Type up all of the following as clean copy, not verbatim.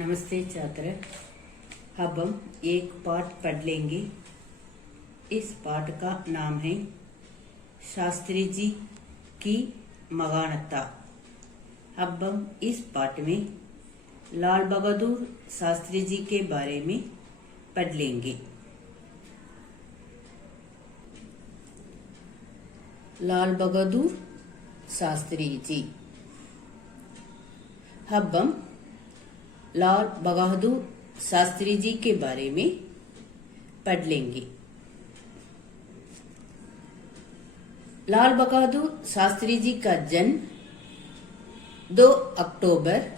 नमस्ते छात्र। अब हम एक पाठ पढ़ लेंगे। इस पाठ का नाम है शास्त्री जी की महानता। अब हम इस पाठ में लाल बहादुर शास्त्री जी के बारे में पढ़ लेंगे। लाल बहादुर शास्त्री जी। अब हम लाल बहादुर शास्त्री जी के बारे में पढ़ लेंगे। लाल बहादुर शास्त्री जी का जन्म 2 अक्टूबर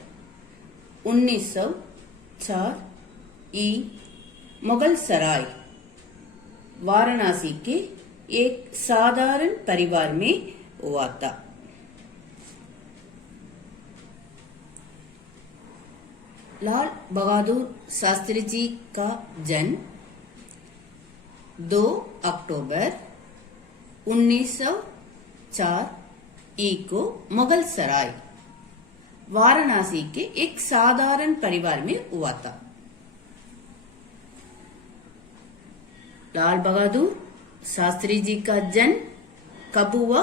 1904 ई मुगल सराय वाराणसी के एक साधारण परिवार में हुआ था। लाल बहादुर शास्त्री जी का जन्म 2 अक्टूबर 1904 ई को मुगल सराय वाराणसी के एक साधारण परिवार में हुआ था। लाल बहादुर शास्त्री जी का जन्म कब हुआ?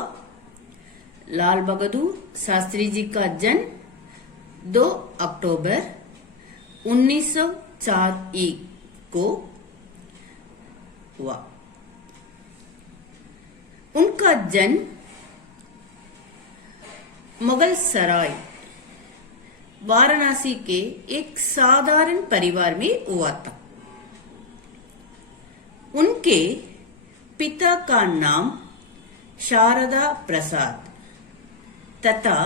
लाल बहादुर शास्त्री जी का जन्म 2 अक्टूबर 1904 ई को हुआ। उनका जन्म मुगल सराय वाराणसी के एक साधारण परिवार में हुआ था। उनके पिता का नाम शारदा प्रसाद तथा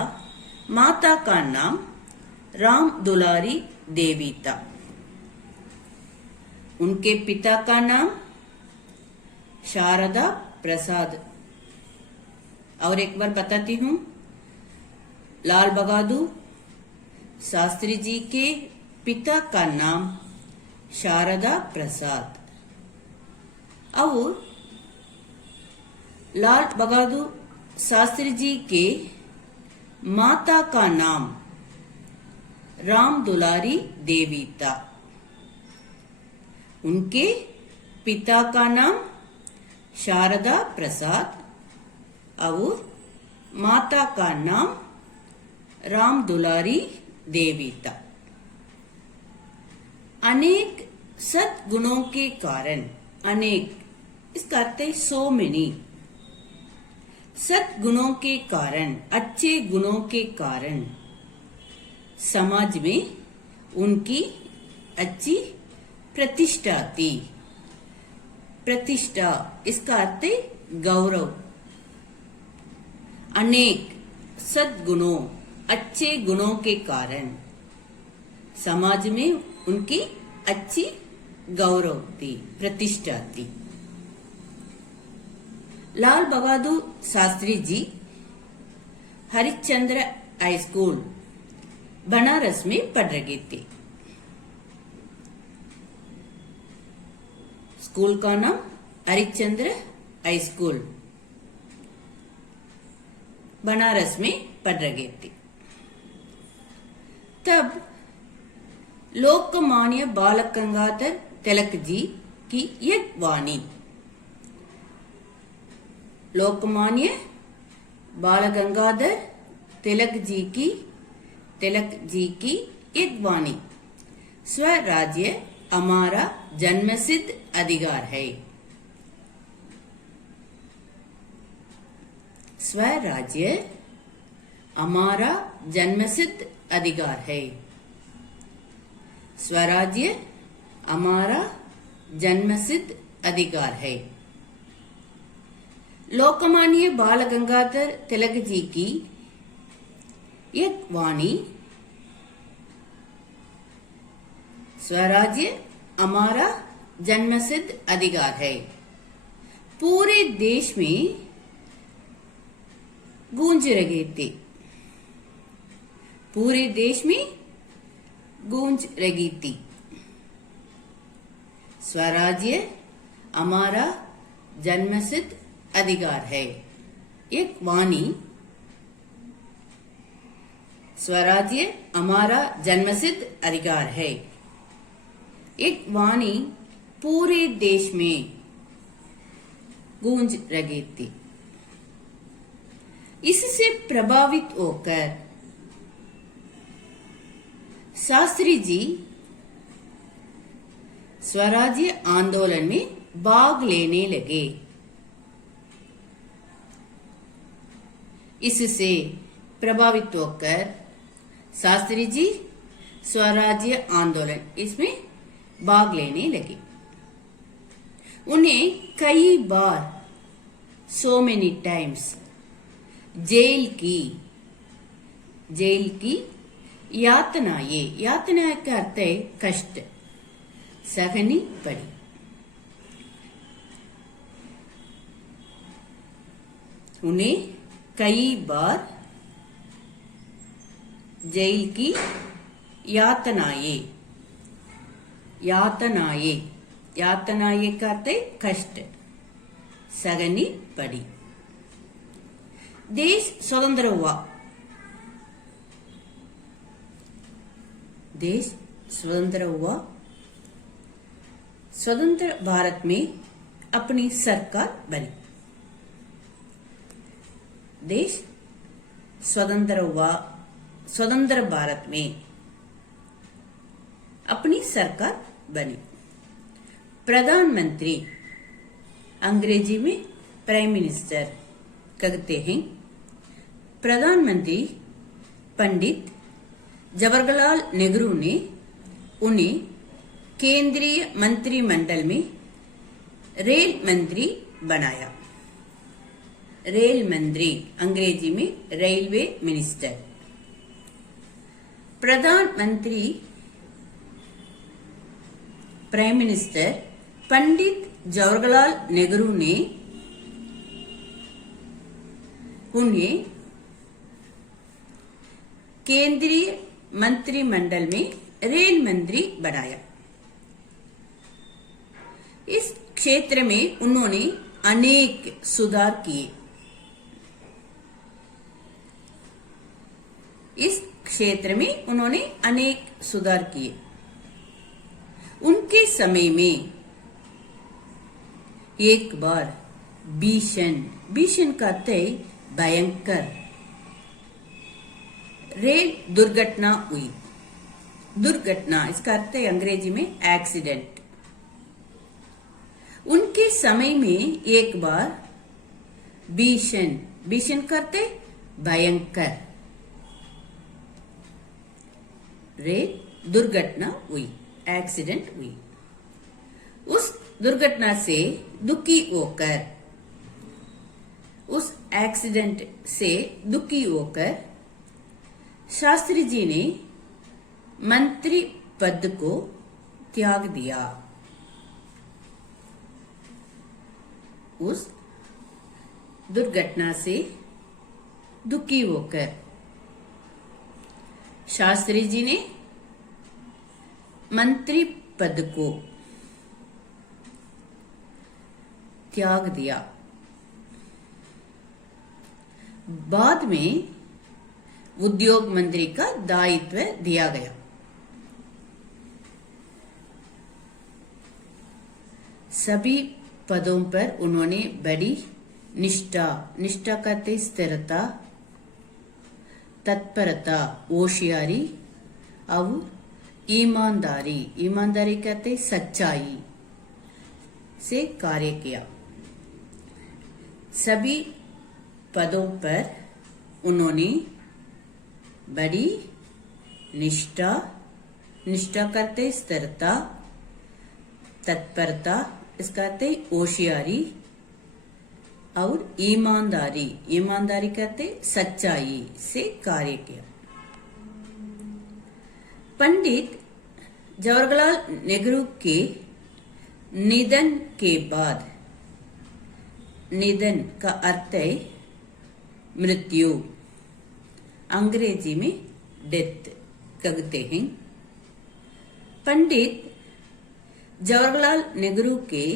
माता का नाम राम दुलारी देवी था। उनके पिता का नाम शारदा प्रसाद, और एक बार बताती हूँ, लाल बहादुर शास्त्री जी के पिता का नाम शारदा प्रसाद और लाल बहादुर शास्त्री जी के माता का नाम राम दुलारी देवी था। उनके पिता का नाम शारदा प्रसाद और माता का नाम राम दुलारी देवी था। अनेक सद्गुणों के कारण, अनेक इसका अर्थ है सो मेनी, सद्गुणों के कारण, अच्छे गुणों के कारण समाज में उनकी अच्छी प्रतिष्ठा थी। प्रतिष्ठा इसका अर्थ है गौरव। अनेक सद्गुणों, अच्छे गुणों के कारण समाज में उनकी अच्छी गौरव थी, प्रतिष्ठा थी। लाल बहादुर शास्त्री जी हरिश्चंद्र हाई स्कूल बनारस में पढ़ रहे थे। स्कूल का नाम हरिश्चंद्र हाई स्कूल बनारस में पढ़ रहे थे। तब लोकमान्य बाल गंगाधर तिलक जी की एक वाणी, लोकमान्य बाल गंगाधर तिलक जी की एक वाणी, स्वराज्य हमारा जन्मसिद्ध अधिकार है। स्वराज्य हमारा जन्मसिद्ध अधिकार है। स्वराज्य हमारा जन्मसिद्ध अधिकार है। लोकमान्य बाल गंगाधर तिलक जी की एक वाणी, स्वराज्य हमारा जन्मसिद्ध अधिकार है, पूरे देश में गूंज रहे थे। पूरे देश में गूंज रही थी। स्वराज्य हमारा जन्मसिद्ध अधिकार है। एक वाणी स्वराज्य हमारा जन्मसिद्ध अधिकार है। एक वाणी पूरे देश में गूंज रही थी। इससे प्रभावित होकर शास्त्री जी स्वराज्य आंदोलन में भाग लेने लगे। इससे प्रभावित होकर शास्त्री जी स्वराज्य आंदोलन इसमें भाग लेने लगे। उन्हें कई बार so many times जेल की यातना का अर्थ है कष्ट सहनी पड़ी। उन्हें कई बार जेल की यातनाएं का अर्थ है कष्ट सहनी पड़ी। देश स्वतंत्र हुआ। स्वतंत्र भारत में अपनी सरकार बनी। देश स्वतंत्र हुआ, स्वतंत्र भारत में अपनी सरकार बनी। प्रधानमंत्री अंग्रेजी में प्राइम मिनिस्टर कहते हैं। प्रधानमंत्री पंडित जवाहरलाल नेहरू ने उन्हें केंद्रीय मंत्रिमंडल में रेल मंत्री बनाया। रेल मंत्री अंग्रेजी में रेलवे मिनिस्टर। प्रधानमंत्री प्राइम मिनिस्टर पंडित जवाहरलाल नेहरू ने उन्हें केंद्रीय मंत्रिमंडल में रेल मंत्री बनाया। इस क्षेत्र में उन्होंने अनेक सुधार किए। उनके समय में एक बार भीषण का अर्थ है भयंकर रेल दुर्घटना हुई। दुर्घटना इसका अर्थ है अंग्रेजी में एक्सीडेंट। उनके समय में एक बार भीषण का अर्थ है भयंकर रेल दुर्घटना हुई, एक्सीडेंट हुई। उस दुर्घटना से दुखी होकर, उस एक्सीडेंट से दुखी होकर शास्त्री जी ने मंत्री पद को त्याग दिया। उस दुर्घटना से दुखी होकर शास्त्री जी ने मंत्री पद को त्याग दिया। बाद में उद्योग मंत्री का दायित्व दिया गया। सभी पदों पर उन्होंने बड़ी निष्ठा करते स्थिरता, तत्परता, होशियारी और ईमानदारी कहते सच्चाई से कार्य किया। सभी पदों पर उन्होंने बड़ी निष्ठा करते स्थिरता, तत्परता इसका अर्थ है होशियारी और ईमानदारी कहते सच्चाई से कार्य किया। पंडित जवाहरलाल नेहरू के निधन के बाद, निधन का अर्थ है मृत्यु, अंग्रेजी में डेथ कहते हैं। पंडित जवाहरलाल नेहरू के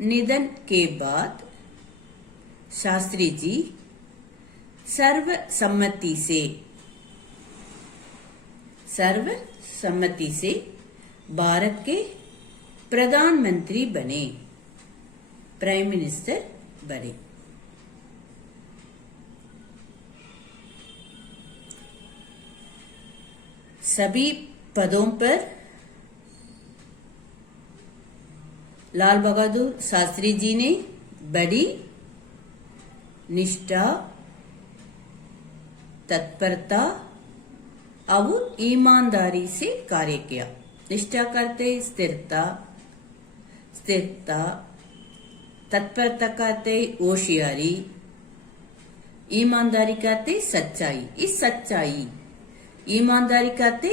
निधन के बाद शास्त्री जी सर्वसम्मति से भारत के प्रधानमंत्री बने, प्राइम मिनिस्टर बने। सभी पदों पर लाल बहादुर शास्त्री जी ने बड़ी निष्ठा, तत्परता और ईमानदारी से कार्य किया। निष्ठा करते स्थिरता, तत्परता करते होशियारी, ईमानदारी करते सच्चाई। इस सच्चाई, ईमानदारी करते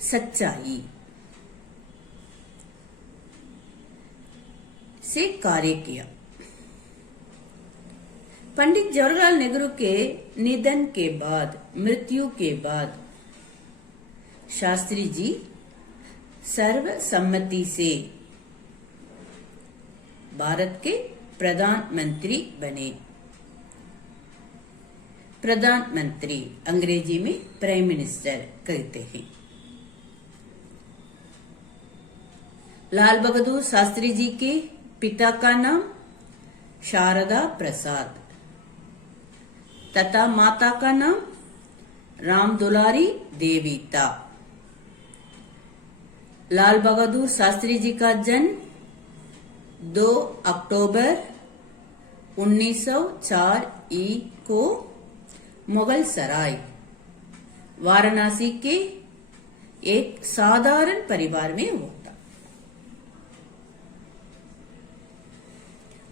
सच्चाई से कार्य किया। पंडित जवाहरलाल नेहरू के निधन के बाद, मृत्यु के बाद शास्त्री जी सर्वसम्मति से भारत के प्रधानमंत्री बने। प्रधानमंत्री अंग्रेजी में प्राइम मिनिस्टर कहते हैं। लाल बहादुर शास्त्री जी के पिता का नाम शारदा प्रसाद तथा माता का नाम राम दुलारी देवी था। लाल बहादुर शास्त्री जी का जन्म 2 अक्टूबर 1904 को मुगल सराय वाराणसी के एक साधारण परिवार में हुआ था।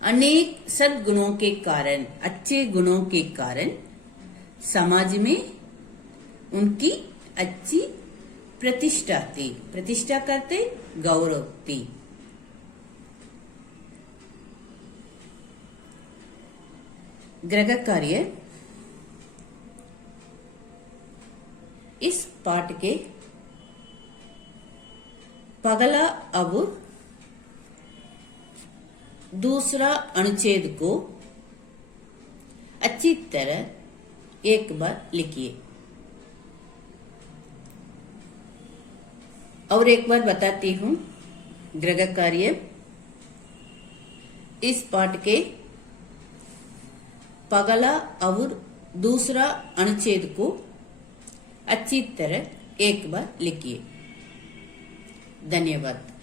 अनेक सद्गुणों के कारण, अच्छे गुणों के कारण समाज में उनकी अच्छी प्रतिष्ठा थी। प्रतिष्ठा करते गौरव थी। गृह कार्य इस पाठ के पगला अब दूसरा अनुच्छेद को अच्छी तरह एक बार लिखिए। और एक बार बताती हूं, गृह कार्य इस पाठ के पगला और दूसरा अनुच्छेद को अच्छी तरह एक बार लिखिए। धन्यवाद।